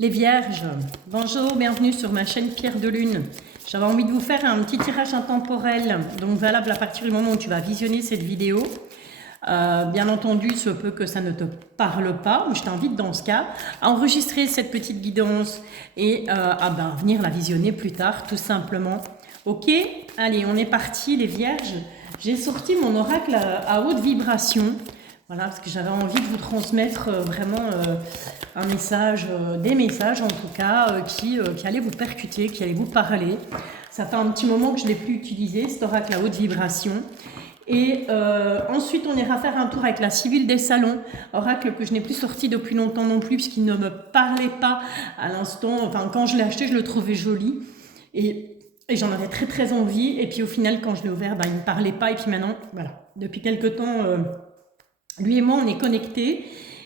Les Vierges, bonjour, bienvenue sur ma chaîne Pierre de Lune. J'avais envie de vous faire un petit tirage intemporel, donc valable à partir du moment où tu vas visionner cette vidéo. Bien entendu, ce peut que ça ne te parle pas, je t'invite dans ce cas à enregistrer cette petite guidance et à venir la visionner plus tard, tout simplement. Ok, allez, on est parti les Vierges. J'ai sorti mon oracle à haute vibration. Voilà, parce que j'avais envie de vous transmettre vraiment un message, des messages en tout cas, qui allaient vous percuter, qui allaient vous parler. Ça fait un petit moment que je ne l'ai plus utilisé, cet oracle à haute vibration. Et ensuite, on ira faire un tour avec la Sibylle des Salons, oracle que je n'ai plus sorti depuis longtemps non plus, puisqu'il ne me parlait pas à l'instant. Enfin, quand je l'ai acheté, je le trouvais joli. Et j'en avais très très envie. Et puis au final, quand je l'ai ouvert, il ne me parlait pas. Et puis maintenant, voilà, depuis quelques temps... lui et moi, on est connectés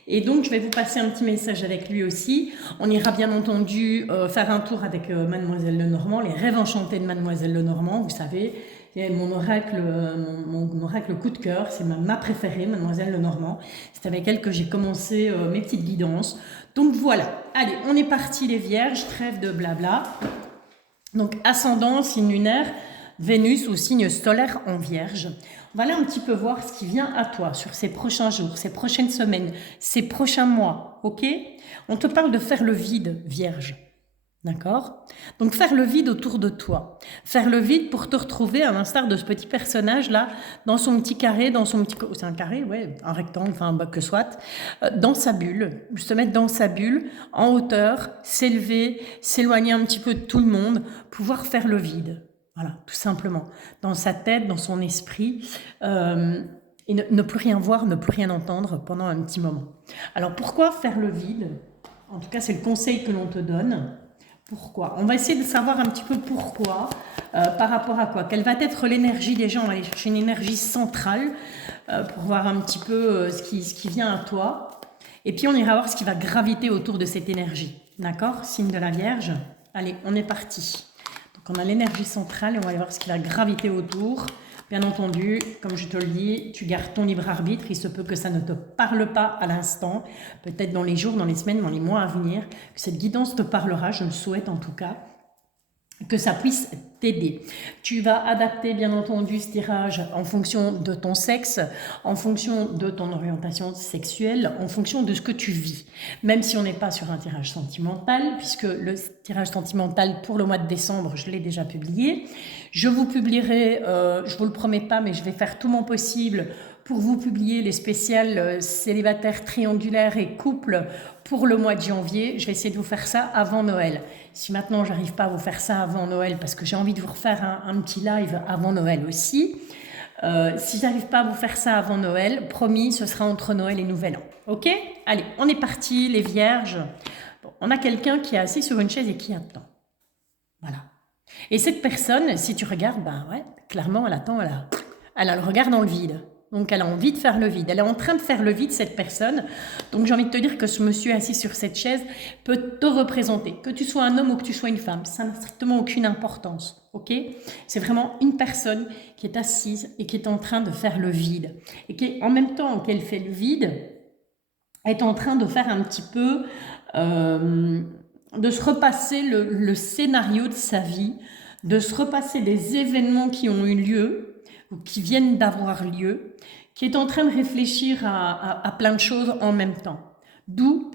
et donc je vais vous passer un petit message avec lui aussi. On ira bien entendu faire un tour avec Mademoiselle Lenormand, les rêves enchantés de Mademoiselle Lenormand, vous savez, c'est mon oracle coup de cœur, c'est ma préférée, Mademoiselle Lenormand. C'est avec elle que j'ai commencé mes petites guidances. Donc voilà, allez, on est parti les Vierges, trêve de blabla. Donc ascendant, signe lunaire, Vénus ou signe solaire en Vierge. On va aller un petit peu voir ce qui vient à toi sur ces prochains jours, ces prochaines semaines, ces prochains mois, ok? On te parle de faire le vide, Vierge, d'accord? Donc faire le vide autour de toi. Faire le vide pour te retrouver à l'instar de ce petit personnage-là, dans son petit carré, dans son petit... C'est un carré, ouais, un rectangle, enfin, que soit, dans sa bulle, se mettre dans sa bulle, en hauteur, s'élever, s'éloigner un petit peu de tout le monde, pouvoir faire le vide. Voilà, tout simplement. Dans sa tête, dans son esprit, et ne plus rien voir, ne plus rien entendre pendant un petit moment. Alors pourquoi faire le vide? En tout cas, c'est le conseil que l'on te donne. Pourquoi? On va essayer de savoir un petit peu pourquoi, par rapport à quoi. Quelle va être l'énergie des gens? On va aller chercher une énergie centrale pour voir un petit peu ce qui vient à toi. Et puis on ira voir ce qui va graviter autour de cette énergie. D'accord? Signe de la Vierge. Allez, on est parti. Donc on a l'énergie centrale et on va aller voir ce qui va graviter autour. Bien entendu, comme je te le dis, tu gardes ton libre arbitre. Il se peut que ça ne te parle pas à l'instant. Peut-être dans les jours, dans les semaines, dans les mois à venir, que cette guidance te parlera, je le souhaite en tout cas, que ça puisse t'aider. Tu vas adapter bien entendu ce tirage en fonction de ton sexe, en fonction de ton orientation sexuelle, en fonction de ce que tu vis. Même si on n'est pas sur un tirage sentimental, puisque le tirage sentimental pour le mois de décembre, je l'ai déjà publié. Je vous publierai, je vous le promets pas, mais je vais faire tout mon possible pour vous publier les spéciales célibataires, triangulaires et couples pour le mois de janvier. Je vais essayer de vous faire ça avant Noël. Si maintenant j'arrive pas à vous faire ça avant Noël, parce que j'ai envie de vous refaire un petit live avant Noël aussi, si j'arrive pas à vous faire ça avant Noël, promis, ce sera entre Noël et Nouvel An. Ok? Allez, on est parti, les Vierges. Bon, on a quelqu'un qui est assis sur une chaise et qui attend. Voilà. Et cette personne, si tu regardes, ouais, clairement, elle a le regard dans le vide. Donc, elle a envie de faire le vide. Elle est en train de faire le vide, cette personne. Donc, j'ai envie de te dire que ce monsieur assis sur cette chaise peut te représenter. Que tu sois un homme ou que tu sois une femme, ça n'a strictement aucune importance. Ok? C'est vraiment une personne qui est assise et qui est en train de faire le vide. Et qui, en même temps qu'elle fait le vide, est en train de faire un petit peu... de se repasser le scénario de sa vie, de se repasser des événements qui ont eu lieu, ou qui viennent d'avoir lieu, qui est en train de réfléchir à plein de choses en même temps. D'où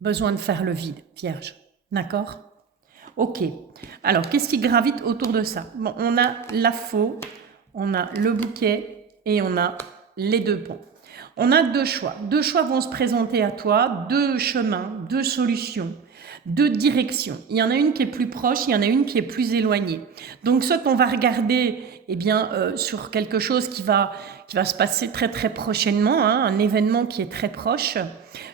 besoin de faire le vide, Vierge. D'accord? Ok. Alors, qu'est-ce qui gravite autour de ça? Bon, on a la faux, on a le bouquet et on a les deux ponts. On a deux choix. Deux choix vont se présenter à toi, deux chemins, deux solutions, deux directions. Il y en a une qui est plus proche, il y en a une qui est plus éloignée. Donc, soit on va regarder sur quelque chose qui va se passer très très prochainement, un événement qui est très proche,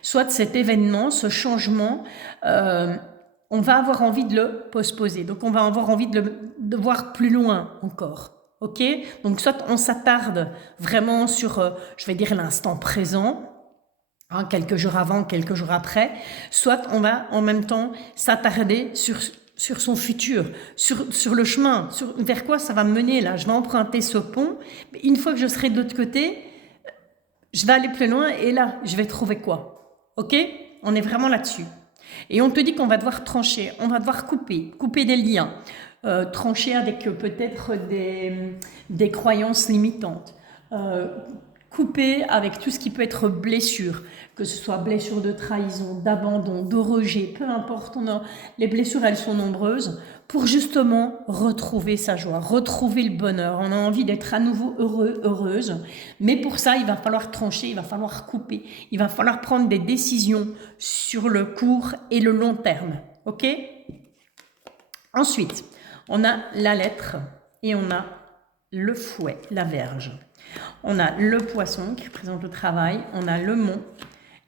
soit cet événement, ce changement, on va avoir envie de le postposer. Donc, on va avoir envie de voir plus loin encore. Ok? Donc, soit on s'attarde vraiment sur, je vais dire, l'instant présent, quelques jours avant, quelques jours après, soit on va en même temps s'attarder sur son futur, sur le chemin, vers quoi ça va me mener là. Je vais emprunter ce pont, mais une fois que je serai de l'autre côté, je vais aller plus loin et là, je vais trouver quoi? Ok? On est vraiment là-dessus. Et on te dit qu'on va devoir trancher, on va devoir couper des liens, trancher avec peut-être des croyances limitantes, couper avec tout ce qui peut être blessure, que ce soit blessure de trahison, d'abandon, de rejet, peu importe, les blessures elles sont nombreuses, pour justement retrouver sa joie, retrouver le bonheur. On a envie d'être à nouveau heureux, heureuse, mais pour ça il va falloir trancher, il va falloir couper, il va falloir prendre des décisions sur le court et le long terme, ok? Ensuite, on a la lettre et on a le fouet, la Vierge. On a le poisson qui représente le travail, on a le mont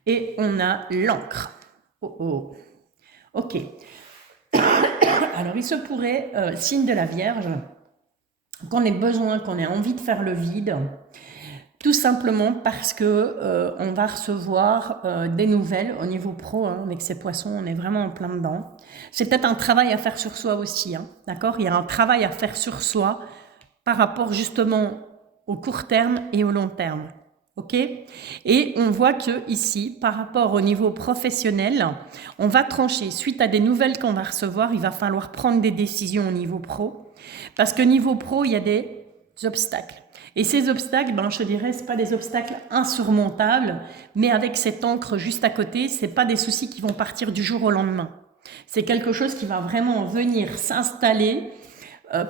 et on a l'encre. Oh oh. Ok. Alors il se pourrait, signe de la Vierge, qu'on ait besoin, qu'on ait envie de faire le vide, tout simplement parce que on va recevoir des nouvelles au niveau pro, hein, avec ces poissons, on est vraiment en plein dedans. C'est peut-être un travail à faire sur soi aussi, hein, d'accord? Il y a un travail à faire sur soi par rapport justement au court terme et au long terme, ok? Et on voit que ici, par rapport au niveau professionnel, on va trancher suite à des nouvelles qu'on va recevoir. Il va falloir prendre des décisions au niveau pro, parce que niveau pro, il y a des obstacles. Et ces obstacles, ben, je te dirais, c'est pas des obstacles insurmontables, mais avec cette encre juste à côté, c'est pas des soucis qui vont partir du jour au lendemain. C'est quelque chose qui va vraiment venir s'installer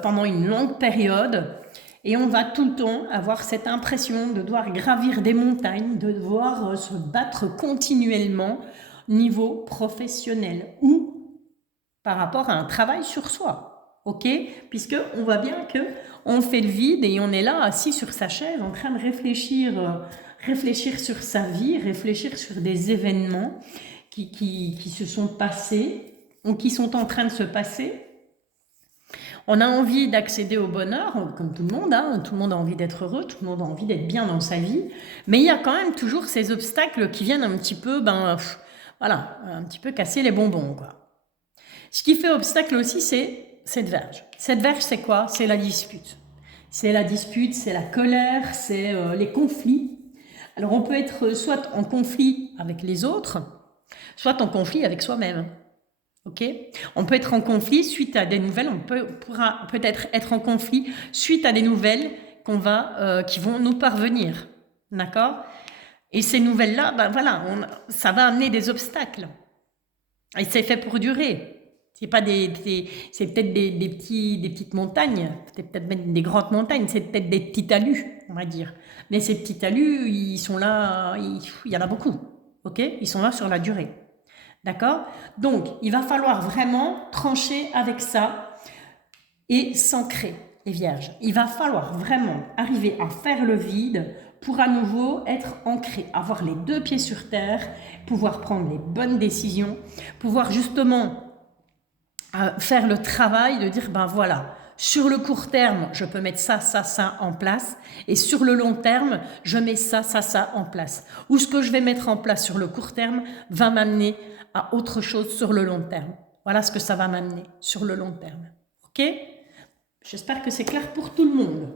pendant une longue période. Et on va tout le temps avoir cette impression de devoir gravir des montagnes, de devoir se battre continuellement niveau professionnel ou par rapport à un travail sur soi, ok? Puisque on voit bien que on fait le vide et on est là assis sur sa chaise en train de réfléchir sur sa vie, réfléchir sur des événements qui se sont passés ou qui sont en train de se passer. On a envie d'accéder au bonheur, comme tout le monde, hein. Tout le monde a envie d'être heureux, tout le monde a envie d'être bien dans sa vie, mais il y a quand même toujours ces obstacles qui viennent un petit peu, voilà, un petit peu casser les bonbons, quoi. Ce qui fait obstacle aussi, c'est cette Vierge. Cette Vierge, c'est quoi? C'est la dispute. C'est la dispute, c'est la colère, c'est les conflits. Alors on peut être soit en conflit avec les autres, soit en conflit avec soi-même. Ok, on peut être en conflit suite à des nouvelles, pourra peut-être être en conflit suite à des nouvelles qui vont nous parvenir, d'accord? Et ces nouvelles-là, ben voilà, ça va amener des obstacles. Et c'est fait pour durer. C'est pas c'est peut-être des petites montagnes, peut-être même des grandes montagnes, c'est peut-être des petits talus, on va dire. Mais ces petits talus, ils sont là, il y en a beaucoup, ok? Ils sont là sur la durée. D'accord? Donc, il va falloir vraiment trancher avec ça et s'ancrer, les vierges. Il va falloir vraiment arriver à faire le vide pour à nouveau être ancré, avoir les deux pieds sur terre, pouvoir prendre les bonnes décisions, pouvoir justement faire le travail de dire, ben voilà, sur le court terme, je peux mettre ça, ça, ça en place. Et sur le long terme, je mets ça, ça, ça en place. Ou ce que je vais mettre en place sur le court terme va m'amener à autre chose sur le long terme. Voilà ce que ça va m'amener sur le long terme. Ok? J'espère que c'est clair pour tout le monde.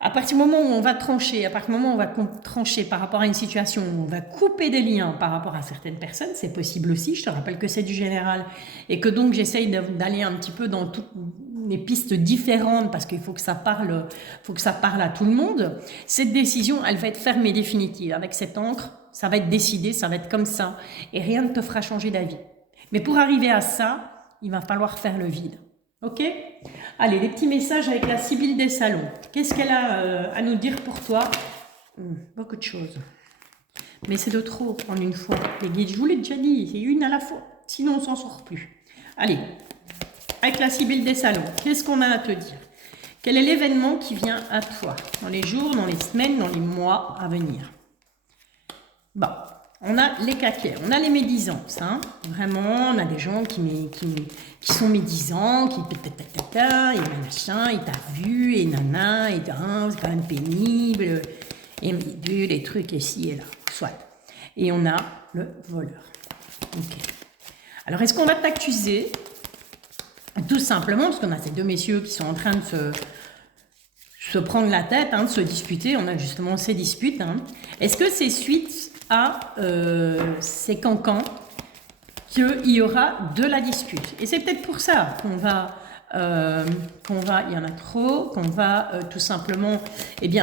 À partir du moment où on va trancher, à partir du moment où on va trancher par rapport à une situation, où on va couper des liens par rapport à certaines personnes, c'est possible aussi. Je te rappelle que c'est du général et que donc j'essaye d'aller un petit peu dans toutes les pistes différentes parce qu'il faut que ça parle, à tout le monde. Cette décision, elle va être ferme et définitive. Avec cette encre, ça va être décidé, ça va être comme ça et rien ne te fera changer d'avis. Mais pour arriver à ça, il va falloir faire le vide. Ok? Allez, les petits messages avec la Sibylle des Salons. Qu'est-ce qu'elle a à nous dire pour toi? Beaucoup de choses. Mais c'est de trop en une fois. Les guides, je vous l'ai déjà dit, c'est une à la fois. Sinon, on s'en sort plus. Allez, avec la Sibylle des Salons, qu'est-ce qu'on a à te dire? Quel est l'événement qui vient à toi dans les jours, dans les semaines, dans les mois à venir? Bon. On a les caquets, on a les médisances, hein. Vraiment, on a des gens qui sont médisants, qui et machin, et t'as vu, et nana, et c'est quand même pénible, et les trucs ici et là, soit. Et on a le voleur. Ok. Alors, est-ce qu'on va t'accuser? Tout simplement, parce qu'on a ces deux messieurs qui sont en train de se prendre la tête, hein, de se disputer, on a justement ces disputes, hein. Est-ce que c'est suite à ces cancans qu'il y aura de la discute. Et c'est peut-être pour ça il y en a trop, qu'on va tout simplement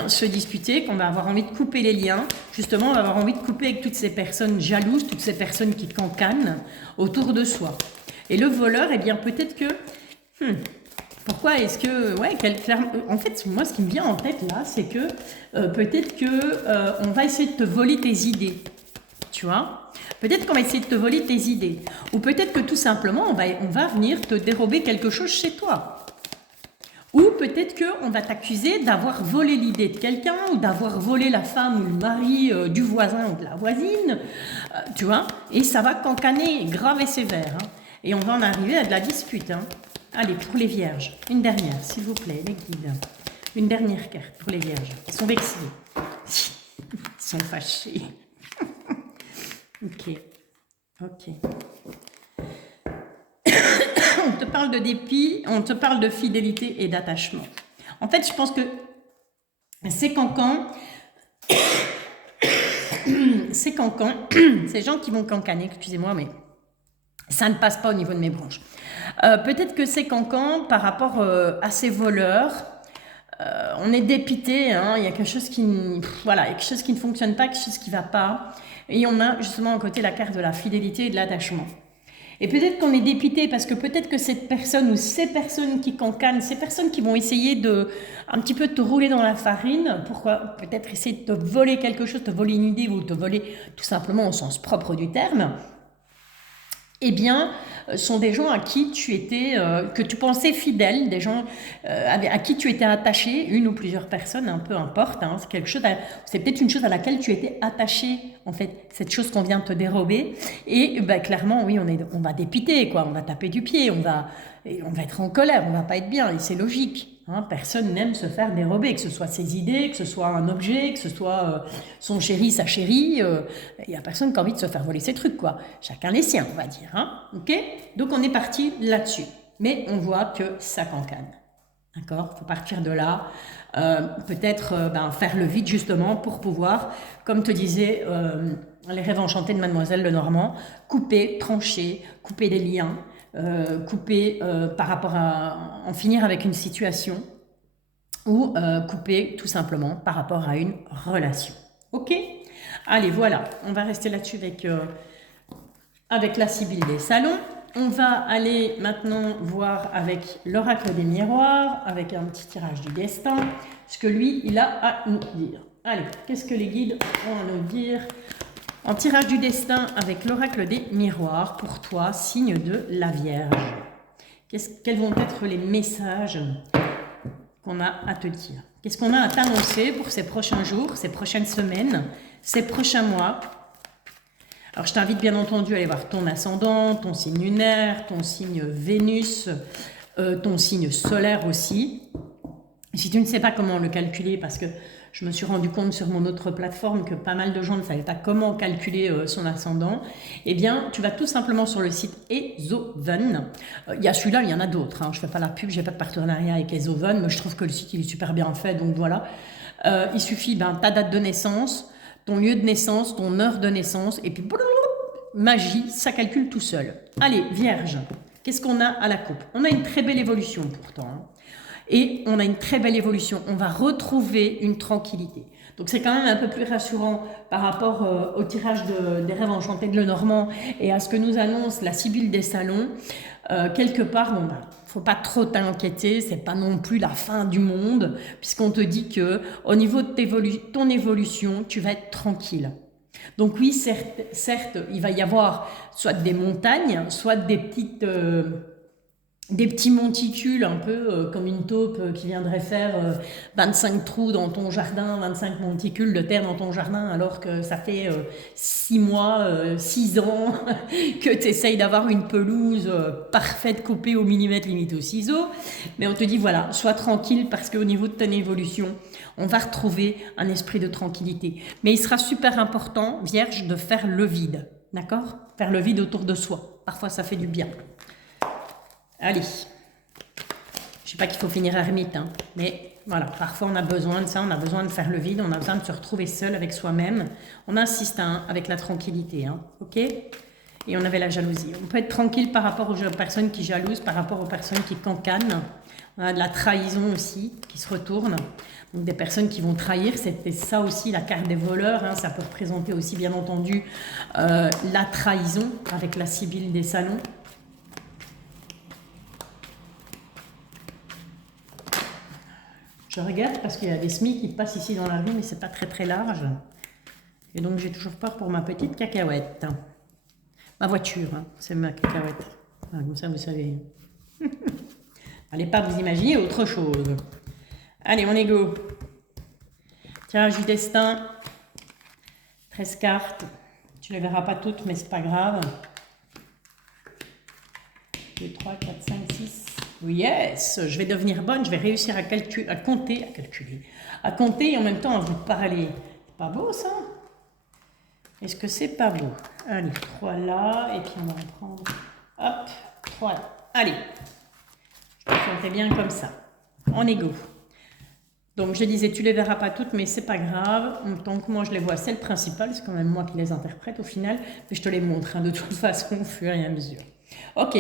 se disputer, qu'on va avoir envie de couper les liens. Justement, on va avoir envie de couper avec toutes ces personnes jalouses, toutes ces personnes qui cancanent autour de soi. Et le voleur, peut-être que... pourquoi est-ce que... en fait, moi, ce qui me vient en tête, là, c'est que peut-être que on va essayer de te voler tes idées. Tu vois? Peut-être qu'on va essayer de te voler tes idées. Ou peut-être que tout simplement, on va venir te dérober quelque chose chez toi. Ou peut-être qu'on va t'accuser d'avoir volé l'idée de quelqu'un, ou d'avoir volé la femme ou le mari du voisin ou de la voisine. Tu vois? Et ça va cancaner grave et sévère. Hein. Et on va en arriver à de la dispute. Hein. Allez, pour les vierges, une dernière, s'il vous plaît, les guides. Une dernière carte pour les vierges. Ils sont vexés. Ils sont fâchés. Ok. On te parle de dépit, on te parle de fidélité et d'attachement. En fait, je pense que ces cancans, ces gens qui vont cancaner, excusez-moi, mais ça ne passe pas au niveau de mes branches. Peut-être que ces cancans, par rapport à ces voleurs, on est dépité, hein, il y a quelque chose qui, il y a quelque chose qui ne fonctionne pas, quelque chose qui ne va pas. Et on a justement à côté la carte de la fidélité et de l'attachement. Et peut-être qu'on est dépité parce que peut-être que cette personne ou ces personnes qui cancanent, ces personnes qui vont essayer de un petit peu te rouler dans la farine, pourquoi peut-être essayer de te voler quelque chose, te voler une idée ou te voler tout simplement au sens propre du terme, sont des gens à qui tu étais, que tu pensais fidèles, des gens à qui tu étais attaché, une ou plusieurs personnes, peu importe, hein, c'est peut-être une chose à laquelle tu étais attaché, en fait, cette chose qu'on vient de te dérober, et clairement, oui, on va dépiter, quoi, on va taper du pied, on va être en colère, on va pas être bien, et c'est logique. Hein, personne n'aime se faire dérober, que ce soit ses idées, que ce soit un objet, que ce soit son chéri, sa chérie. Il n'y a personne qui a envie de se faire voler ses trucs, quoi. Chacun les siens, on va dire. Hein, ok? Donc on est parti là-dessus. Mais on voit que ça cancane. D'accord? Il faut partir de là. Peut-être faire le vide justement pour pouvoir, comme te disait les rêves enchantés de Mademoiselle Lenormand, couper, trancher, couper des liens. Couper par rapport à en finir avec une situation ou couper tout simplement par rapport à une relation. Ok? Allez, voilà, on va rester là-dessus avec la Sibylle des salons. On va aller maintenant voir avec l'oracle des miroirs, avec un petit tirage du destin, ce que lui, il a à nous dire. Allez, qu'est-ce que les guides ont à nous dire en tirage du destin avec l'oracle des miroirs, pour toi, signe de la Vierge. Quels vont être les messages qu'on a à te dire? Qu'est-ce qu'on a à t'annoncer pour ces prochains jours, ces prochaines semaines, ces prochains mois? Alors, je t'invite bien entendu à aller voir ton ascendant, ton signe lunaire, ton signe Vénus, ton signe solaire aussi. Si tu ne sais pas comment le calculer, parce que je me suis rendu compte sur mon autre plateforme que pas mal de gens ne savaient pas comment calculer son ascendant, tu vas tout simplement sur le site Ezoven. Il y a celui-là, il y en a d'autres. Hein. Je ne fais pas la pub, je n'ai pas de partenariat avec Ezoven, mais je trouve que le site il est super bien fait, donc voilà. Il suffit ta date de naissance, ton lieu de naissance, ton heure de naissance, et puis magie, ça calcule tout seul. Allez, Vierge, qu'est-ce qu'on a à la coupe? On a une très belle évolution pourtant. Hein. Et on a une très belle évolution. On va retrouver une tranquillité. Donc c'est quand même un peu plus rassurant par rapport au tirage des rêves enchantés de Lenormand et à ce que nous annonce la Sibylle des salons. Quelque part, faut pas trop t'inquiéter, c'est pas non plus la fin du monde, puisqu'on te dit que au niveau de ton évolution, tu vas être tranquille. Donc oui, certes, il va y avoir soit des montagnes, soit des petits monticules, un peu comme une taupe qui viendrait faire 25 trous dans ton jardin, 25 monticules de terre dans ton jardin, alors que ça fait 6 mois, 6 ans que tu essayes d'avoir une pelouse parfaite, coupée au millimètre, limite au ciseau. Mais on te dit, voilà, sois tranquille parce qu'au niveau de ton évolution, on va retrouver un esprit de tranquillité. Mais il sera super important, Vierge, de faire le vide, d'accord? Faire le vide autour de soi. Parfois, ça fait du bien. Allez, je sais pas qu'il faut finir ermite, hein, mais voilà, parfois on a besoin de ça, on a besoin de faire le vide, on a besoin de se retrouver seul avec soi-même. On insiste avec la tranquillité, hein, ok? Et on avait la jalousie. On peut être tranquille par rapport aux personnes qui jalousent, par rapport aux personnes qui cancanent. On a de la trahison aussi qui se retourne. Donc des personnes qui vont trahir, c'était ça aussi la carte des voleurs. Hein. Ça peut représenter aussi bien entendu la trahison avec la Sibylle des salons. Je regarde parce qu'il y a des semis qui passent ici dans la rue, mais c'est pas très large. Et donc j'ai toujours peur pour ma petite cacahuète. Ma voiture, hein, c'est ma cacahuète. Ah, comme ça, vous savez. Allez pas vous imaginer autre chose. Allez, on est go. Tirage du destin. 13 cartes. Tu les verras pas toutes, mais c'est pas grave. 2, 3, 4, 5, 6. Yes, je vais devenir bonne. Je vais réussir à compter et en même temps à vous parler. C'est pas beau ça? Est-ce que c'est pas beau? Allez, 3 là, et puis on va en prendre, hop, 3 là. Allez, je me sentais bien comme ça. On est go. Donc je disais, tu les verras pas toutes, mais c'est pas grave. Tant que moi je les vois, c'est le principal. C'est quand même moi qui les interprète au final. Mais je te les montre hein, de toute façon au fur et à mesure. Ok,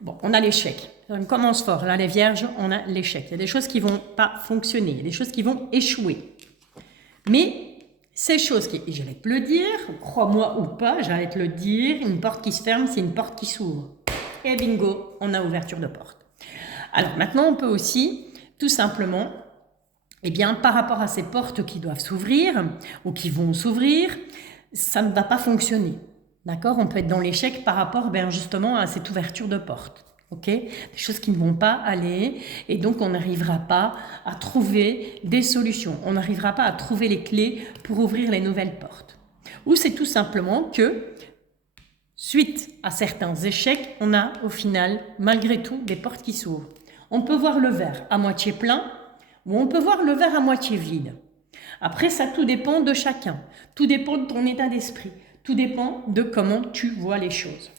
bon, on a l'échec. On commence fort. Là, les vierges, on a l'échec. Il y a des choses qui vont pas fonctionner. Il y a des choses qui vont échouer. Mais ces choses qui, et j'allais te le dire, crois-moi ou pas, j'allais te le dire, une porte qui se ferme, c'est une porte qui s'ouvre. Et bingo, on a ouverture de porte. Alors maintenant, on peut aussi, tout simplement, eh bien, par rapport à ces portes qui doivent s'ouvrir, ou qui vont s'ouvrir, ça ne va pas fonctionner. D'accord? On peut être dans l'échec par rapport, ben, justement, à cette ouverture de porte. Ok, des choses qui ne vont pas aller et donc on n'arrivera pas à trouver des solutions, on n'arrivera pas à trouver les clés pour ouvrir les nouvelles portes. Ou c'est tout simplement que, suite à certains échecs, on a au final, malgré tout, des portes qui s'ouvrent. On peut voir le verre à moitié plein ou on peut voir le verre à moitié vide. Après, ça tout dépend de chacun, tout dépend de ton état d'esprit, tout dépend de comment tu vois les choses.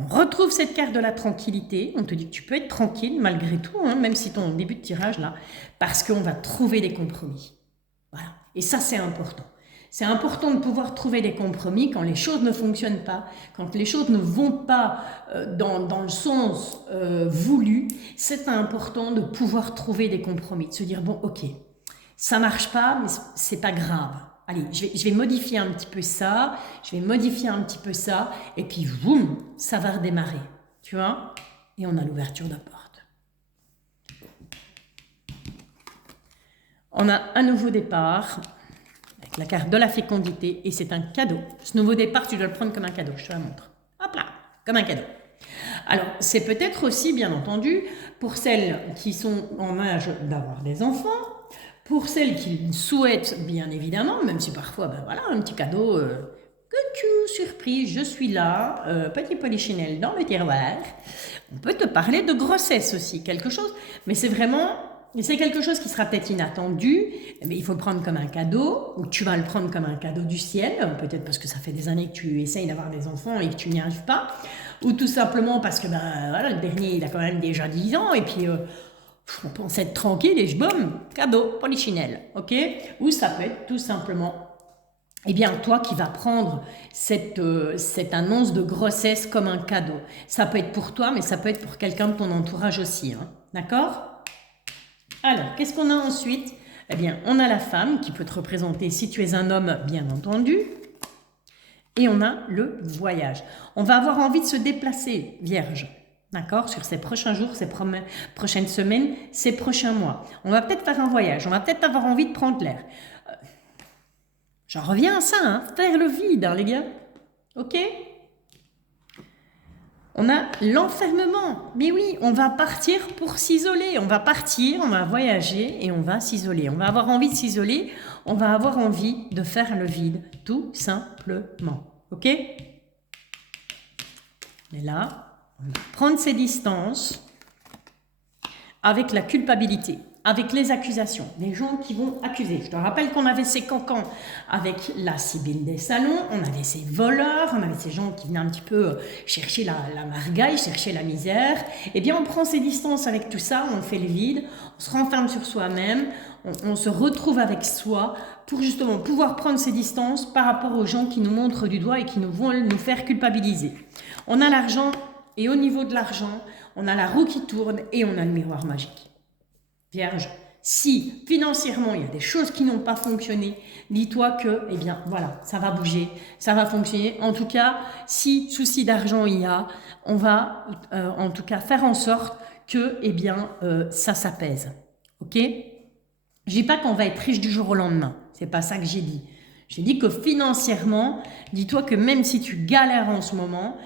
On retrouve cette carte de la tranquillité. On te dit que tu peux être tranquille malgré tout, hein, même si ton début de tirage là, parce qu'on va trouver des compromis. Voilà. Et ça, c'est important. C'est important de pouvoir trouver des compromis quand les choses ne fonctionnent pas, quand les choses ne vont pas dans le sens voulu. C'est important de pouvoir trouver des compromis, de se dire, bon, ok, ça marche pas, mais c'est pas grave. Allez, je vais modifier un petit peu ça, je vais modifier un petit peu ça, et puis boum, ça va redémarrer, tu vois? Et on a l'ouverture de porte. On a un nouveau départ, avec la carte de la fécondité, et c'est un cadeau. Ce nouveau départ, tu dois le prendre comme un cadeau, je te la montre. Hop là, comme un cadeau. Alors, c'est peut-être aussi, bien entendu, pour celles qui sont en âge d'avoir des enfants, pour celles qui souhaitent, bien évidemment, même si parfois, ben voilà, un petit cadeau, coucou, surprise, je suis là, petit polichinelle dans le tiroir. On peut te parler de grossesse aussi, quelque chose, mais c'est vraiment, c'est quelque chose qui sera peut-être inattendu, mais il faut le prendre comme un cadeau, ou tu vas le prendre comme un cadeau du ciel, peut-être parce que ça fait des années que tu essayes d'avoir des enfants et que tu n'y arrives pas, ou tout simplement parce que, ben voilà, le dernier, il a quand même déjà 10 ans, et puis... on pense être tranquille et je boum, cadeau, polichinelle, ok? Ou ça peut être tout simplement, eh bien, toi qui vas prendre cette annonce de grossesse comme un cadeau. Ça peut être pour toi, mais ça peut être pour quelqu'un de ton entourage aussi, hein, d'accord? Alors, qu'est-ce qu'on a ensuite? Eh bien, on a la femme qui peut te représenter si tu es un homme, bien entendu. Et on a le voyage. On va avoir envie de se déplacer, vierge. D'accord? Sur ces prochains jours, ces prochaines semaines, ces prochains mois. On va peut-être faire un voyage, on va peut-être avoir envie de prendre l'air. J'en reviens à ça, hein, faire le vide, hein, les gars. Ok? On a l'enfermement. Mais oui, on va partir pour s'isoler. On va partir, on va voyager et on va s'isoler. On va avoir envie de s'isoler, on va avoir envie de faire le vide, tout simplement. Ok? Mais là... prendre ses distances avec la culpabilité. avec les accusations, des gens qui vont accuser. Je te rappelle qu'on avait ces cancans avec la Sibylle des salons, on avait ces voleurs, on avait ces gens qui venaient un petit peu chercher la margaille, chercher la misère. Eh bien, on prend ses distances avec tout ça, on fait le vide, on se renferme sur soi-même, on se retrouve avec soi pour justement pouvoir prendre ses distances par rapport aux gens qui nous montrent du doigt et qui vont nous faire culpabiliser. On a l'argent et au niveau de l'argent, on a la roue qui tourne et on a le miroir magique. Vierge, si financièrement il y a des choses qui n'ont pas fonctionné, dis-toi que, eh bien voilà, ça va bouger, ça va fonctionner. En tout cas, si souci d'argent il y a, on va en tout cas faire en sorte que, eh bien, ça s'apaise. Ok? Je dis pas qu'on va être riche du jour au lendemain, c'est pas ça que j'ai dit. J'ai dit que financièrement, dis-toi que même si tu galères en ce moment,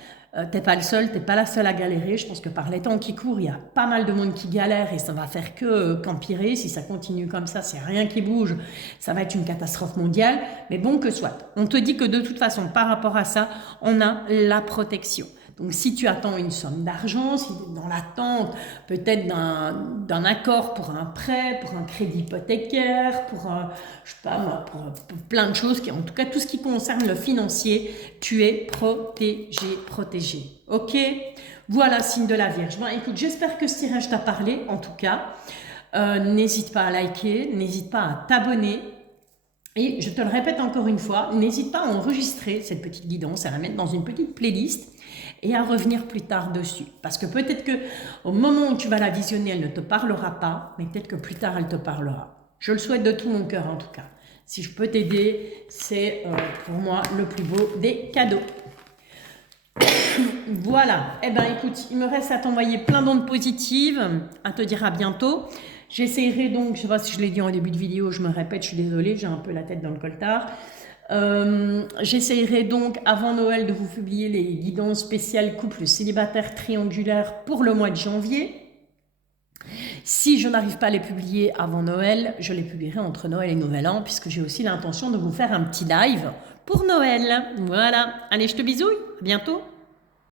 t'es pas le seul, t'es pas la seule à galérer. Je pense que par les temps qui courent, il y a pas mal de monde qui galère et ça va faire qu'empirer. Si ça continue comme ça, c'est rien qui bouge, ça va être une catastrophe mondiale. Mais bon que soit. On te dit que de toute façon, par rapport à ça, on a la protection. Donc si tu attends une somme d'argent, si tu es dans l'attente peut-être d'un accord pour un prêt, pour un crédit hypothécaire, pour plein de choses, en tout cas tout ce qui concerne le financier, tu es protégé. Ok? Voilà, signe de la Vierge. Bon, écoute, j'espère que ce tirage t'a parlé, en tout cas. N'hésite pas à liker, n'hésite pas à t'abonner. Et je te le répète encore une fois, n'hésite pas à enregistrer cette petite guidance, à la mettre dans une petite playlist et à revenir plus tard dessus. Parce que peut-être que au moment où tu vas la visionner, elle ne te parlera pas, mais peut-être que plus tard, elle te parlera. Je le souhaite de tout mon cœur en tout cas. Si je peux t'aider, c'est pour moi le plus beau des cadeaux. Voilà, eh ben écoute, il me reste à t'envoyer plein d'ondes positives, à te dire à bientôt. J'essaierai donc, je ne sais pas si je l'ai dit en début de vidéo, je me répète, je suis désolée, j'ai un peu la tête dans le coltard. J'essaierai donc avant Noël de vous publier les guidances spéciales couple célibataire triangulaire pour le mois de janvier. Si je n'arrive pas à les publier avant Noël, je les publierai entre Noël et Nouvel An, puisque j'ai aussi l'intention de vous faire un petit live pour Noël. Voilà, allez, je te bisouille, à bientôt.